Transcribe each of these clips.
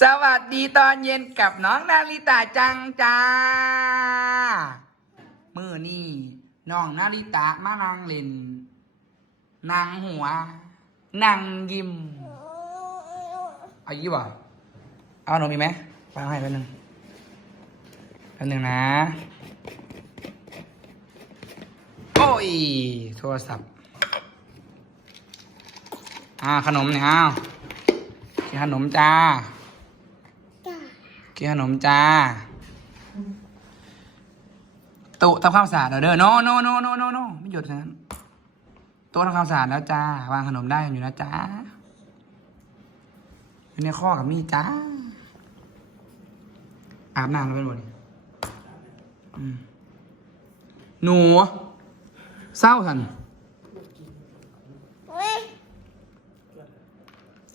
สวัสดีตอนเย็นกับน้องนาริตาจังจ้ามือนี่น้องนาริตะมานางเล่นนางหัวนางยิ้มเอายี่บ่เอาหนูมีไหมวางให้แป๊บนึงแป๊บนึงนะ โอ้ย โทรศัพท์ อ่าขนมเนี่ยอ้าวกินขนมจ้า กินขนมจ้า ตุทำความสะอาดแล้วเด้อโนโนโนโนโนโนไม่หยุดนะโต๊ะทำความสะอาดแล้วจ้าวางขนมได้อยู่นะจ้าอยู่ในข้อกับมีดจ้า อาบน้ำแล้วเป็นหมดนี่อืมหนูเศร้าสัน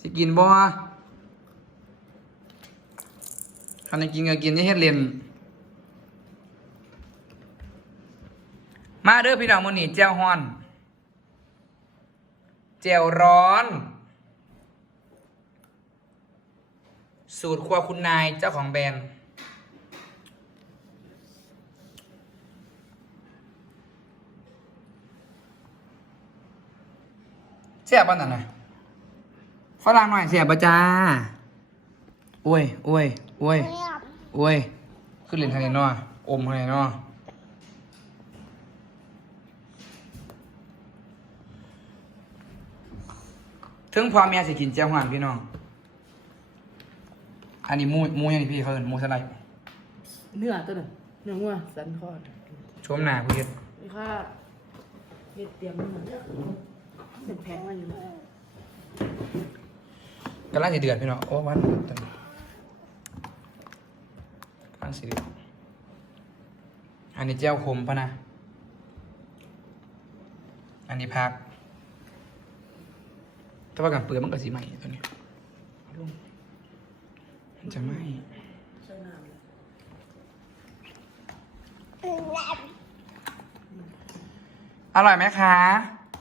สิกินบ่ คันกินก็กินอย่เฮ็ดเล่นมาเด้อพี่น้องมื้อนี้แจ่วฮ้อนแจ่วร้อน สูตรครัวคุณนายเจ้าของแบรนด์เสียบบ้านนั่นนะฝรั่งหน่อยเสียบปะจ้าโอ้ยโอ้ย โอ้ยโอ้ย ขึ้นเล่นทางไหนเนาะอมทางไหนเนาะถึงพ่อแม่สิกินเจ้าหวานพี่น้อง อันนี้หมูหมูยังนี่พี่เขาเอิ้นหมูสไลด์เนื้อตัวหนึ่งเนื้อวัวสันคอดชมหน้าผู้เฮ็ดนี่ค่ะเฮ็ดเตรียมเนื้อเป็นแพงมาอยู่นะกำลังสิเดือดพี่น้อง โอ้วันตอนนี้ กำลังสิอันนี้เจ้าคมปะนะ อันนี้พัก แต่ว่ากับเปลือกมันก็สีใหม่ตัวนี้ลงมันจะไหมใส่น้ำเลยอร่อยไหมคะ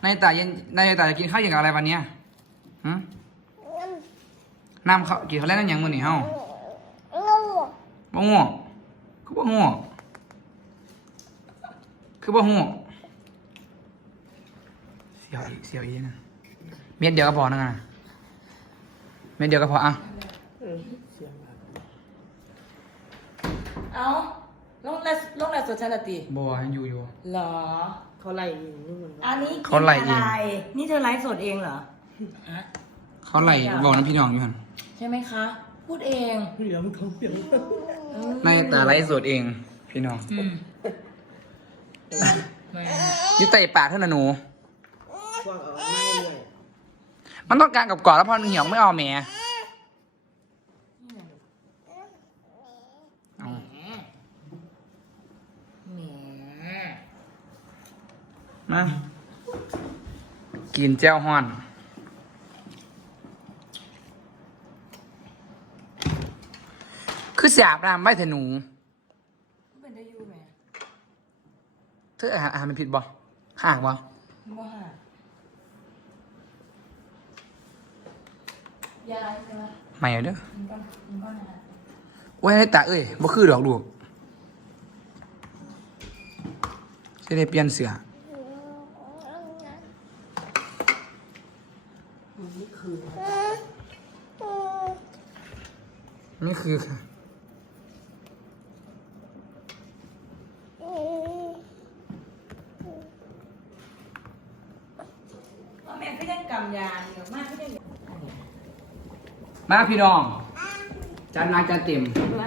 ในายตาเย็นนายตาจะกินข้าวเย็นกับอะไรวันเนี้ยน้ำเขากินข้าวแรกน้ำหยังมื้อนี้เฮา บ่ง่วงคือบ่ง่วงคือบ่ง่วงเสียวอีกเสียวอีกนะเม็ดเดียวก็พอนะนะเม็ดเดียวก็พออะเออเสียงแบบเอาลงแลลงแลสดชาลตีบัวอยู่อยู่เหรอ เขาไล่อยู่นู่นอันนี้เขาไล่เองกินะรนี่เธอไลฟ์สดเองเหรอฮะเขาไล่บอกน้ำพี่น้องอยู่หันใช่ไหมคะ พูดเองเหลืองเขาเปลี่ยนนายตาไล่สดเอง พี่น้องอืมแหมอยี่ไต่ปากเท่านั้นหนู กว้างเอาไม่เลยมันต้องการกับกรอบแล้วพอมันเหี่ยวไม่เอาแหมเอาแหมแหมมากินแจ้วฮ้อน คือสอาบน้ำไม่เถอะหนูเป็นได้อยูไหมเธออาหารอาหารมันผิดบ่ห่างบ่ว่าหยาอะไรใช่ไหมไม่เอาเด้อมันก็มันก็นะโอ้ยให้ตาเอ้ยบ่คือดอกลูกจะได้เปลี่ยนเสื้อนี่คือนี่คือค่ะ ว่าแม่ก็ ยังกำยาเยอะมากก็ยังมาพี่น้อง จานนาจานเต็มถูกไหม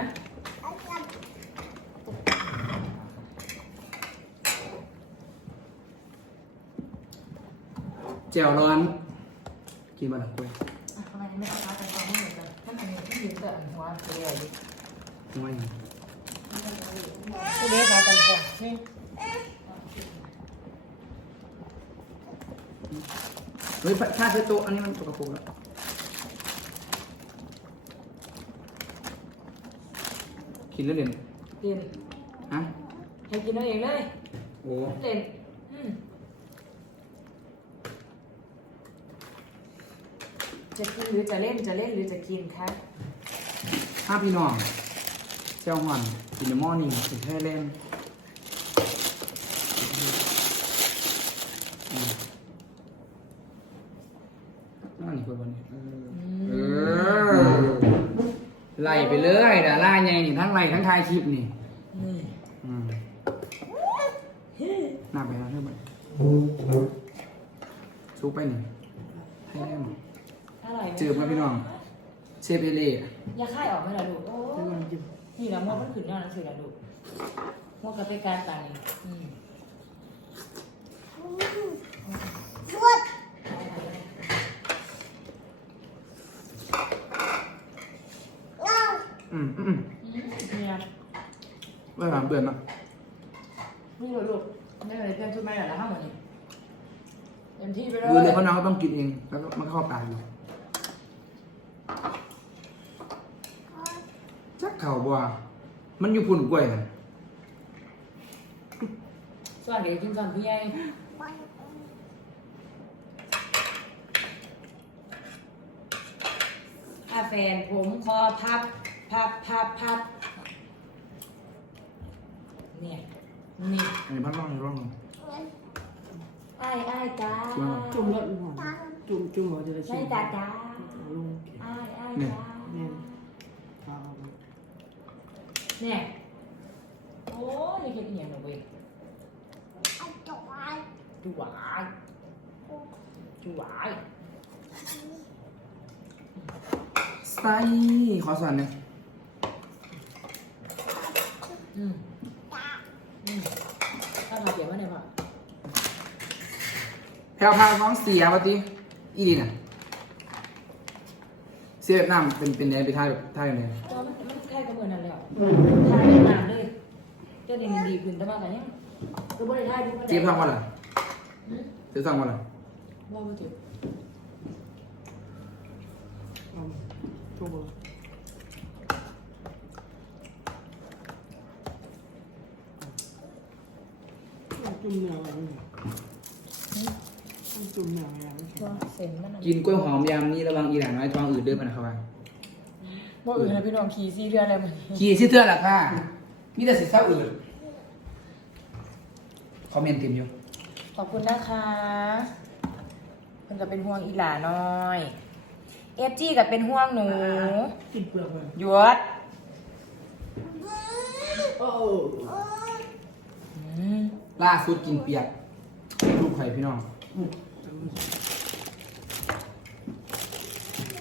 แจ่วร้อน กินมาหลังกล้วยอะทำไมไม่เอาพากันตอนนี้เหมือนกันท่านอันนี้ที่ยืนแต่อันหัวเรียวดิน้อยตัวนี้ขากันก่อนนี่ เฮ้ยผ้าเช็ดโต๊ะอันนี้มันตกกระปุกแล้วกินแล้วเด่นเด่นฮะให้กินเอาเองเลยโอ้เด่นอืมจะกินหรือจะเล่นจะเล่นหรือจะกินคะกห้าพี่น้องเจ้าหอนกินในหม้อนี่ถึงแค่เล่นอืมนั่นนี่คนวันนี้เออ ไล่ไปเลยดาราใหญ่นี่ทั้งไล่ทั้งทายคลิปนี่นี่อืมหน้าไปแล้วเท่าไหร่ซุปไปหนึ่งให้แน่หมดอร่อยไหมเจอมาพี่น้องเชฟเอเล่อย่าค่ายออกไหมล่ะลูกโอ้จะลองกินนี่นะมดมันขึ้นยอดหนังสือละลูกมดกับไปการต่างนี่อืม อืมอืมเนี่ยเบื่อเบื่อเนาะนี่เลยลูกได้เลยเตรียมชุดใหม่แล้วนะห้าโมงนี้เต็มที่ไปเลยเบื่อเลยเพราะน้องก็ต้องกินเองแล้วก็มันเข้าปากอยู่จักเข่าบัวมันอยู่พุ่นกล้วยน่ะส่วนเดี๋ยวกินก่อนพี่ใหญ่อาแฟนผมคอพับ พับพับพับเนี่ยนี่อันนี้พัดร่องร่องไอ้ไอ้จ้าจุ่มรสหอมจุ่มจุ่มหัวจะได้ใช่จ้าจ้าลงไอ้ไอ้จ้าแม่เอาเนี่ยโอ้ยนี่เห็นอหย่างหนูเว้ยจุหวายจุหวายไส้ขอสอนหน่อย อืมอืมถ้าเราเขียนว่าไงพ่อแพรวพาวท้องเสียปะติอีดีน่ะเสียแบบน้ำเป็นเป็นแนวไปท่าแบบท่าแบบไหนตัวมันมันแค่กระเมือนั่นแหละทายนานเลยเจ้าเด็กดีขึ้นแต่ว่าไงยังก็บ่ได้ทายดูก็ได้เจี๊ยบสั่งวันละอืมเจี๊ยบสั่งวันละว่าไม่ถูกเอาจุ่ จุ่มเนื้ออะไรต้องจุ่มเนื้ออะไรตัวเส้นมันกินกล้วยหอมยามนี้ระวังอีหลานน้อยท้องอืดเดินมานะครับว่าบ่อื่นนะพี่น้องขี่ซีเรียอะไรมันขี่ซิเทือนล่ะค่ะมีแต่สิเศร้าอืดคอมเมนต์เต็มอยู่ขอบคุณนะคะเพิ่นก็เป็นห่วงอีหลาน้อยเอฟจีก็เป็นห่วงหนูกินเปลือกเลยหยวด โอ้อืม ล่าสุดกินเปียก ลูกไข่พี่น้อง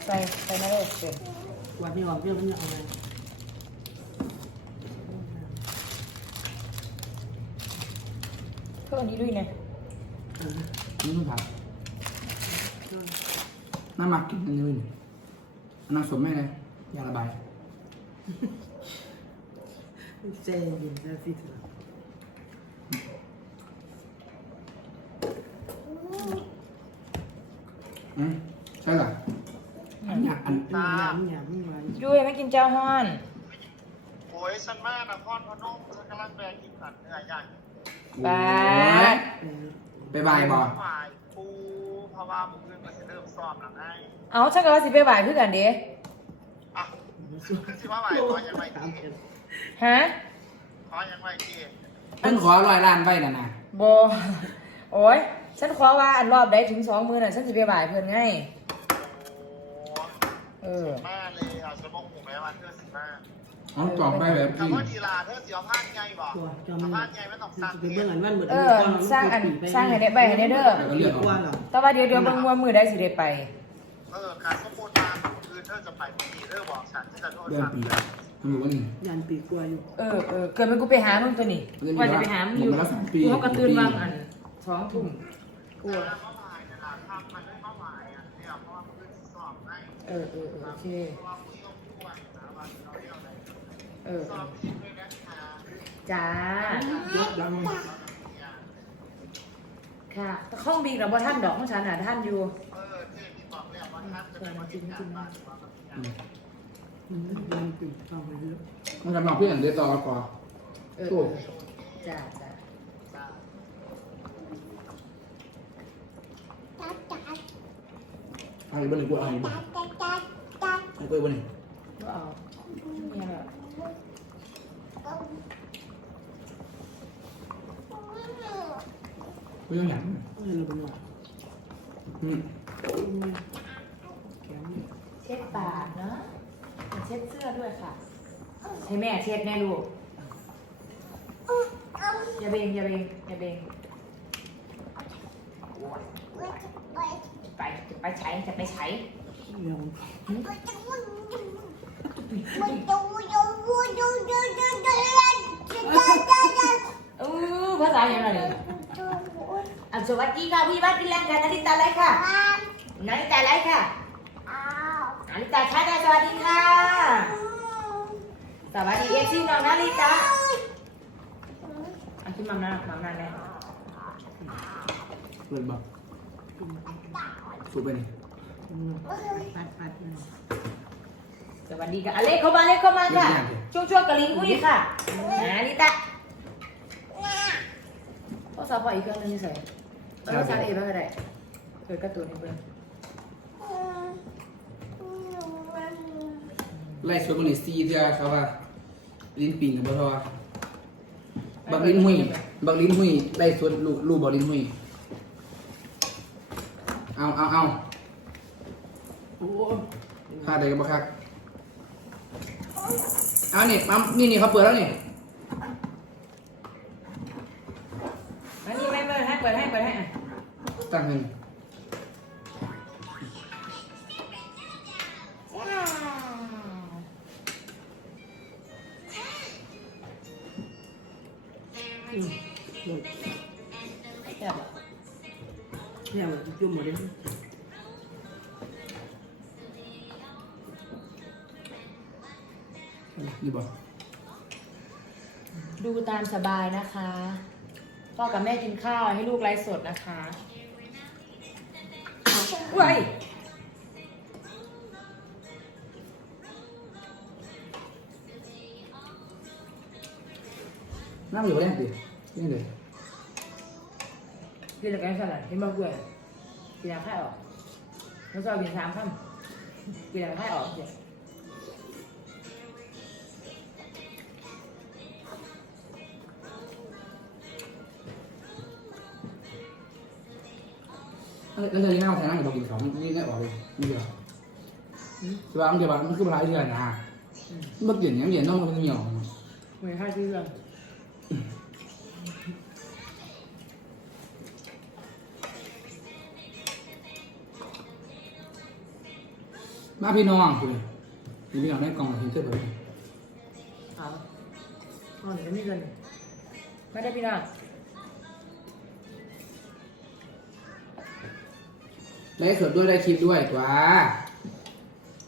ใส่ใส่มาเลยเสร็จวันนี้ออกเรื่องมันยังไงเพิ่มอันนี้ด้วยนะนี่ต้องผัดน้ำหมักกินอันนี้เลยอันน้ำสมแม่เลยยาระบาย เจยินจะสิสอืมใช่เหรออันเนี้ยอัน หยามหยามหวาน ยุ้ยไม่กิน เจ้าฮ้อน โอ้ยฉันมากนครพนมฉันกำลังแบกกินขันเนื้อย่างบาด ไปบายบอฝ่ายปูเพราะว่ามึงเพิ่งมาเริ่มสอบหลังให้เอาฉันก็ว่าสิไปบ่ายเพื่อกันเด้อะคือสิว่าไหวขอยังไงดีฮะขอยังไงดีเพิ่งขอร้อยล้านไว้น่ะนะบโอ้ย ฉันขอว่าอันรอบได้ถึงสองมือน่ะ ฉันสิไปบ่ายเพื่อนไงโอ้ เออมากเลยอะฉันบอกหูแม่ว่าเธอสิมากอ๋อจองไปแบบคำพี่ว่าดีลาเธอเสียพลาดไงบอกตัวจอมพลาดไงไม่ต้องสั่งจะไปเบื้องอันวันเหมือนเออสร้างอันสร้างให้ได้ไปให้ได้เด้อแล้วก็เลือกว่าเอาหรอแต่ว่าเดี๋ยวเดี๋ยวเบางมวมือได้สิได้ไป เออการสมบูรณ์มาคือเธอจะไปพอดีเธอบอกฉันที่จะโทษเดือนสั่งปีมันอยู่ว่านี่ยันปีกลัวอยู่ เออเออเกิดมันกูไปหามึงตัวนี้ว่าจะไปหามึงอยู่หมดมาแล้วสองปีกูเขากระตือนวางอันสองทุ่มกลัว เออเออโอเค เออะไรเออสอบผิดด้วยนะคะจ้าค่ะแต่ข้องดีเราบ่ท่านดอกของฉันอะท่านอยู่เออเจ๊พี่บอกแล้วว่าท่านจะเป็นคนที่งมันอืมาเยอะมันเพื่อนเดือดต่อก่อนโอ้เออจ้าจ้า อาอีกบ้านหนึ่งกูเอาอีกบ้านเอากูอีกบ้านหนึ่งก็เนี่ยแบบไม่ต้องหยังเออเราเป็นหวัดอืมเช็ดปากเนาะเช็ดเสื้อด้วยค่ะ ให้แม่เช็ดแม่ลูกอย่าเบงอย่าเบงอย่าเบง ไปจะไปใช้จะไปใช้เดี๋ยวเออภาษาอย่างไรอะสวัสดีค่ะพี่วัดพี่แรงค่ะนาริตาไรค่ะนาริตาไรค่ะนาริตาชาดาสวัสดีค่ะ สวัสดีเอฟซีน้องนาริตาอะขึ้นมาหน้ามาหน้าแม่เปิดบอก สูบไปนี่ปัดปัดมันสวัสดีค่ะอเล็กเข้ามาอเล็กเข้ามาค่ะ ช่วงช่วงๆกะลิงคุยค่ะนาริตาพ่อสาวพออีกเครื่องนึงใส่เออชาเอฟก็ได้เปิดการ์ตูนให้เพื่อนไล่สวนบุหรี่ซีเถื่อเขาว่าลิ้นปิ่งกับบ่ทอบักลิ้นหุยบักลิ้นหุยไล่สวนลูลูกบักลิ้นหุย เอาเอาเอาโอ้ค่าใดก็บ่คักเอานี่ปั๊มนี่นี่เขาเปิดแล้วนี่อันนี้ไม่เปิดให้เปิดให้เปิดให้อะตั้งให้อื ยจุ่มหมดเลยนี่บ่ดูตามสบายนะคะ พ่อกับแม่กินข้าวให้ลูกไลฟ์สดนะคะเว้ยน้ำอยู่บ่ได้ดินี่เลยกินอะไรกันสลัดเห็นบ่เบื่อกินอะไรข้าวออกแล้วก็กินสามคำกินอะไรข้าวออกเดี๋ยวแล้วเธอ ที่หน้าแทนนั่งอยู่บอกกินของนี่ได้ออกเลยนี่เดียวคือว่ามันเดียวมันคือปลา มันเปลี่ยนยังเปลี่ยนต้องมันเหนียวเหมือนข้าวที่เรื่องมาพี่น้องคุณนี่พี่น้องได้กล่องเห็นเสื้อแบบนี้เอาเอาเดี๋ยวไม่เกินไม่ได้พี่น้องได้สดด้วยได้คลิปด้วยว้า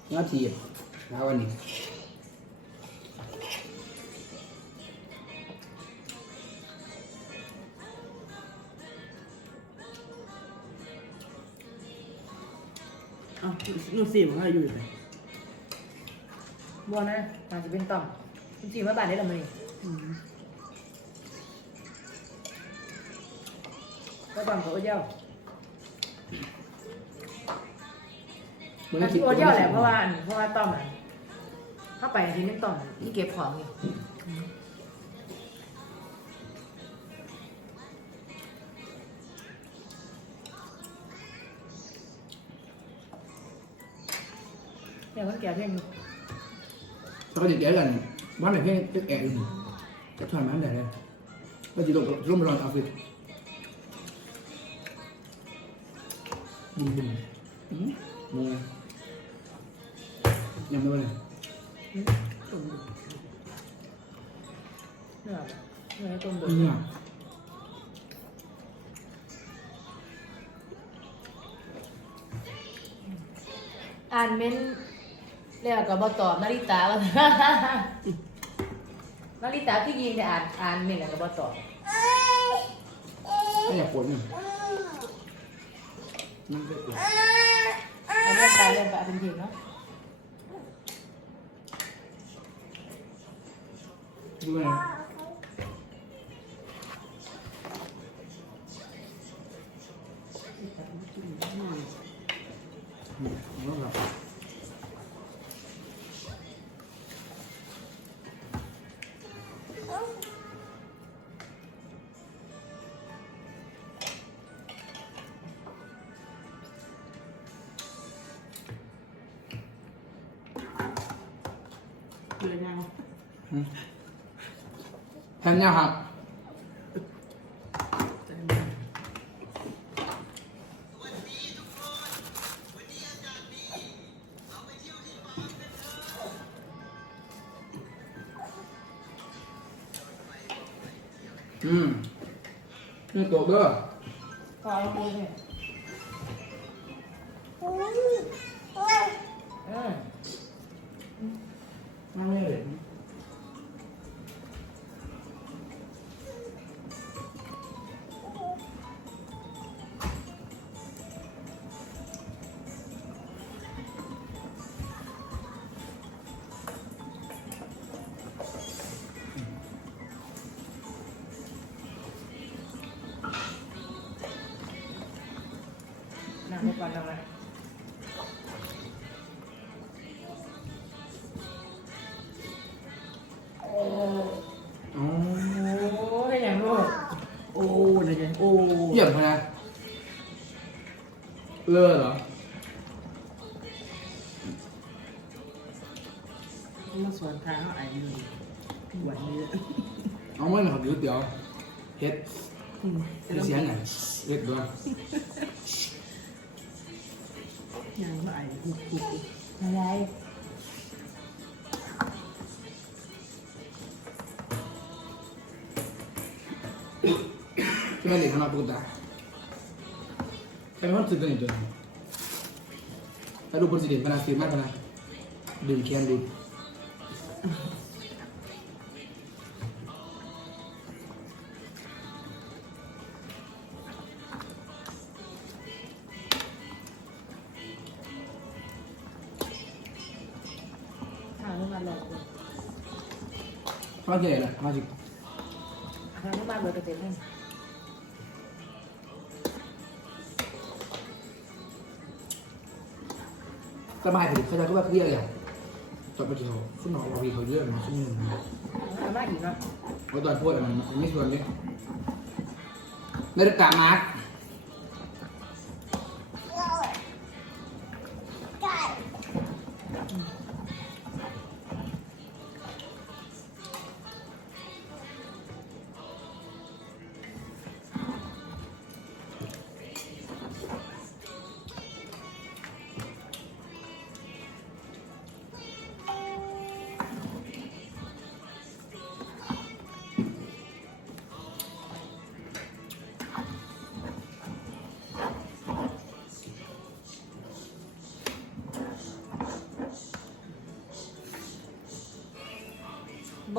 เนื้อทีบแล้ววันนี้ นุ่นสี่มันก็อยู่ไหนบัวนะอาจจะเป็นต่อมจริงๆว่าบาทได้หรือไม่อืมก็ต่อมเขาเยี่ยวเมื่อมันคลิปเขาเยี่ยวแหละเพราะว่าเพราะว่าต่อมอะเข้าไปทีนึงต่อมที่เก็บของอยู่ เดี๋ยมันแก่เพียงอยู่แล้วก็จะแก่กันบ้านไหนเพียงจะแก่อยู่จะถอยมาได้เลยก็จะลงร่มร้อนออฟฟิศบุญบุญ กกับบตอบนาริตาว่านาริตาที่ยิงเนี่ยอ่านอ่านเม้นแล้วกับบตอบก็อยากปวดเนี่ยนั่งก็ปวดเอาเลื่อนไปเลื่อนไปเอาเป็นทีมเนาะดูนะ แพนเนี่ เลิศเหรอมาสวนทางเขาไอ้นี่หวานเยอะเอาเมื่อไหร่เขาดูเดี๋ยวเฮ็ดอืมเฮ็ดเสียงไงเฮ็ดด้วยยังมาไอ้หุบหุบอะไรใช่ไหมเด็กข้างนอกตุ๊กตา ใช่ไหมว่าซื้อตัวนี้ตัวนี้แล้วดูบนสีเด่นเวลาซื้อมากนะดึงแคนดูทางนู้นมาเลยเพราะใหญ่เลยมาสิทางนู้นมาเลยเต็มเลย สบายผลิตเขาจะก็ว่าเครียดอย่างตอนไปเที่ยวคุณหมอวาวีเขาเยอะมาชั่วโมงเอามาอีกเนาะแล้วตอนพูดมันมันไม่ส่วนเลยนาฬิกามาร์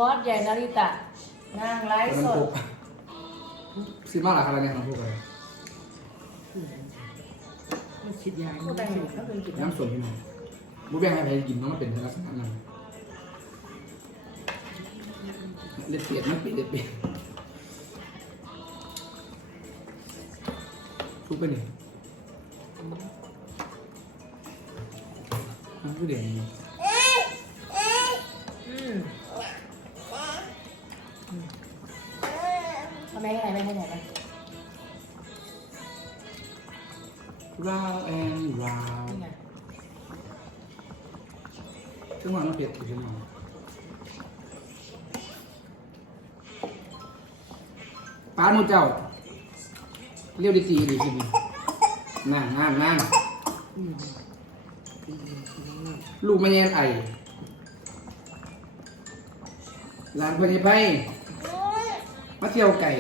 อสใหญ่นาริตะ นางไลฟ์มันสโคดกซีมาหลายครั้งเนี่ยมันโคกอะไรมันคิดยายก็มันแบ่งคิดก็เป็นกินน้ำส้มพี่น้องบุ้แบ่งให้ใครกินเพราะมันเป็นลักษณะนั้นเล็ดเปียดมันเปียดเล็ดเปียดทุกไปนี่มันก็เด่น ราวแอนราวนี่ไงซึ่งวันเปียดอยู่ใช่ไหมป้าโนเจ้า เรียวดีจีดีสินั่งนั่งนั่งลูกมาแยนไอหลานคนนี้ไปมาเที่ยวไก่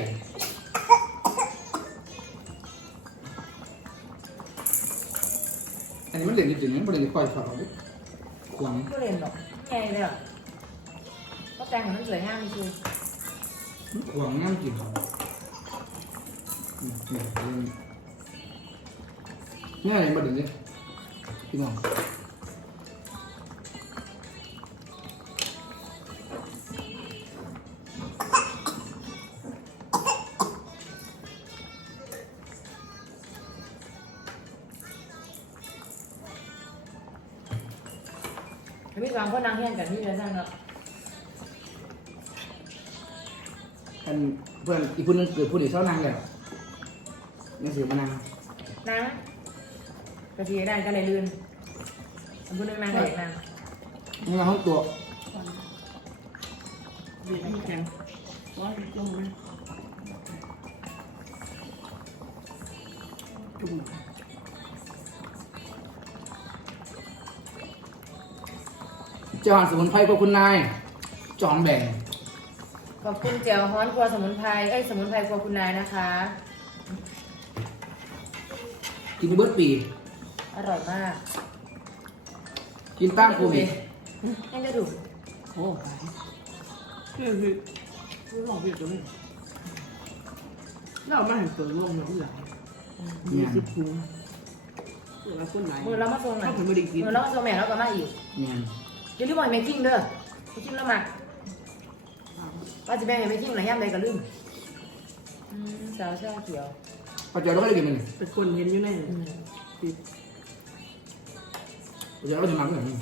มันเหลืองจริงๆนะมันเหลืองคอยสอบขวางก็เรียนหรอกไงเลยอะก็แต่งมันสวยงามจริงขวางงามจริงครับเนี่ยเรื่องเนี่ยมาดูดิพี่น้อง สองคนนางเฮียนกันที่เรือนสร้างเนาะอันเพื่อนอีกผู้หนึงเกิดผู้หญิงเท่านางแล้วนี่สิมานางนางกระเทียได้ก็เลยลื่นอันพูดเรื่องนางเลยนางนี่มาห้องตัวเบียดมีแข็งร้อยลงไหมจุ่ม เจ้าหางสมุนไพรก็คุณนายจองแบ่งขอบคุณเจียวฮ้อนครัวสมุนไพรเอ้ยสมุนไพรครัวคุณนายนะคะ กินเบิร์ดปี อร่อยมากกินตั้งโควิดให้ได้ดูโอ้หายคือคือคือลองเบียดตัวนี้เรามาเห็นตัวร่วงเนาะหลังมีสิบพุงเวลาคนไหนมือเรามาทรงหน่อยถ้าผมไม่ได้กินมือเรามาทรงแม่เราก็มาอีกเนี่ย เดี๋ยวรีบบอกให้แม่กิ้งเด้อแม่กิ้งแล้วมาว่าจะแบ่งให้แม่กิ้งหน่อยย่ำใดก็ลืมอืมสาวชาเขียวปัจจัยเราก็ได้กินมันแต่คนเห็นอยู่ในอืมติดปัจจัยเราจะมาเมื่อไหร่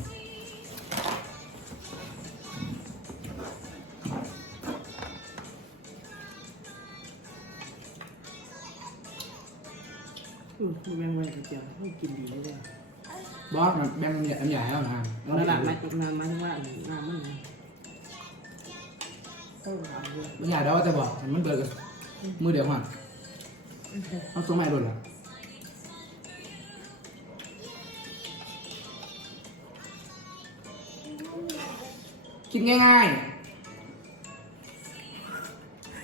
อืมมีแมงวันกับเจียวให้กินดีเลย บอสมันแบ่งมันใหญ่มันใหญ่แล้วนะแล้วหลังมาจากน้ำมาที่ว่าน้ำมันก็หวานเลยมันใหญ่แล้วจะบอกมันเบิร์กับมือเดียวมันเอาตัวใหม่โดนละคิดง่าย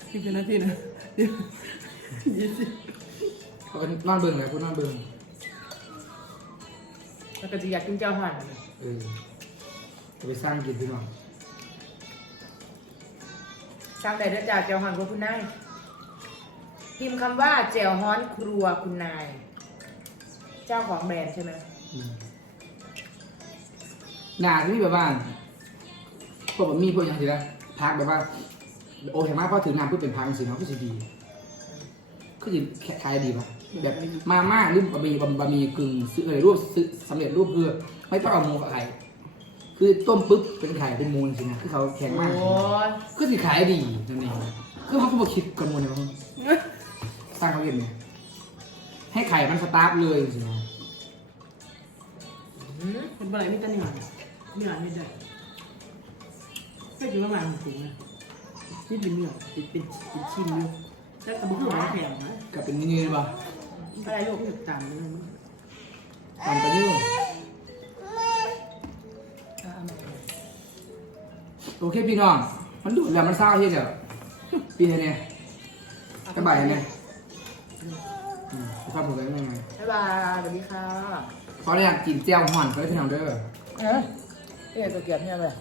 คิดเป็นนาทีนะเดี๋ยวยี่สิบๆเขาก็นอนเบิ่งเลยคุณนอนเบิ่ง แล้วก็จะอยากกินเจ้าห่านเออจะไปสร้างกินพี่น้องสร้างแต่เด้อจ้าเจียวฮ้อนครัวคุณนายพิมพ์คำว่าเจียวฮ้อนครัวคุณนาย เจ้าของแบรนด์ใช่ไหมอืมหนาที่แบบว่าพวกแบบมีพวกอย่างสิละพักแบบว่า โอ้เห็นไหมพอถึงน้ำเพื่อเป็นพักสิเนาะก็จะดีก็จะขายดีป่ะ แบบมาม่าหรือบะหมี่บะหมี่กึ่งซื้ออะไรรูปซื้อสำเร็จรูปเพื่อไม่ต้องเอาหมูกับไข่คือต้มปุ๊บเป็นไข่เป็นมูลสินะคือเขาแข็งมาก โอ้ยคือสิขายดีนั่นเองคือเขาก็มาคิดกันหมดเลยว่าสร้างเขาเห็นเนี่ยให้ไข่มันสตาร์ทเลยสินะอืมเป็นอะไรไม่ตั้งนี่หว่าเนื้อไม่ได้ไม่กินประมาณถุงนะนี่เป็นเนื้อเป็นเป็นเป็นชิ้นเลยแล้วกระบอกหัวแข็งนะ กับเป็นเงี้ยป่ะ อะไรลูกตามเลยตามไปนี่เอาเอามาโอเคพี่น้อง มันดูดแล้วมันเศร้าที่เดียวปีนี้เนี่ยสบายเนี่ยอืมความถูกกันยังไงบ๊ายบายสวัสดีค่ะขออนุญาตกินเจียวห่อนก็ได้พี่น้องเด้อเอ๊ะเอ๊ะตัวเกียบเนี่ยเลย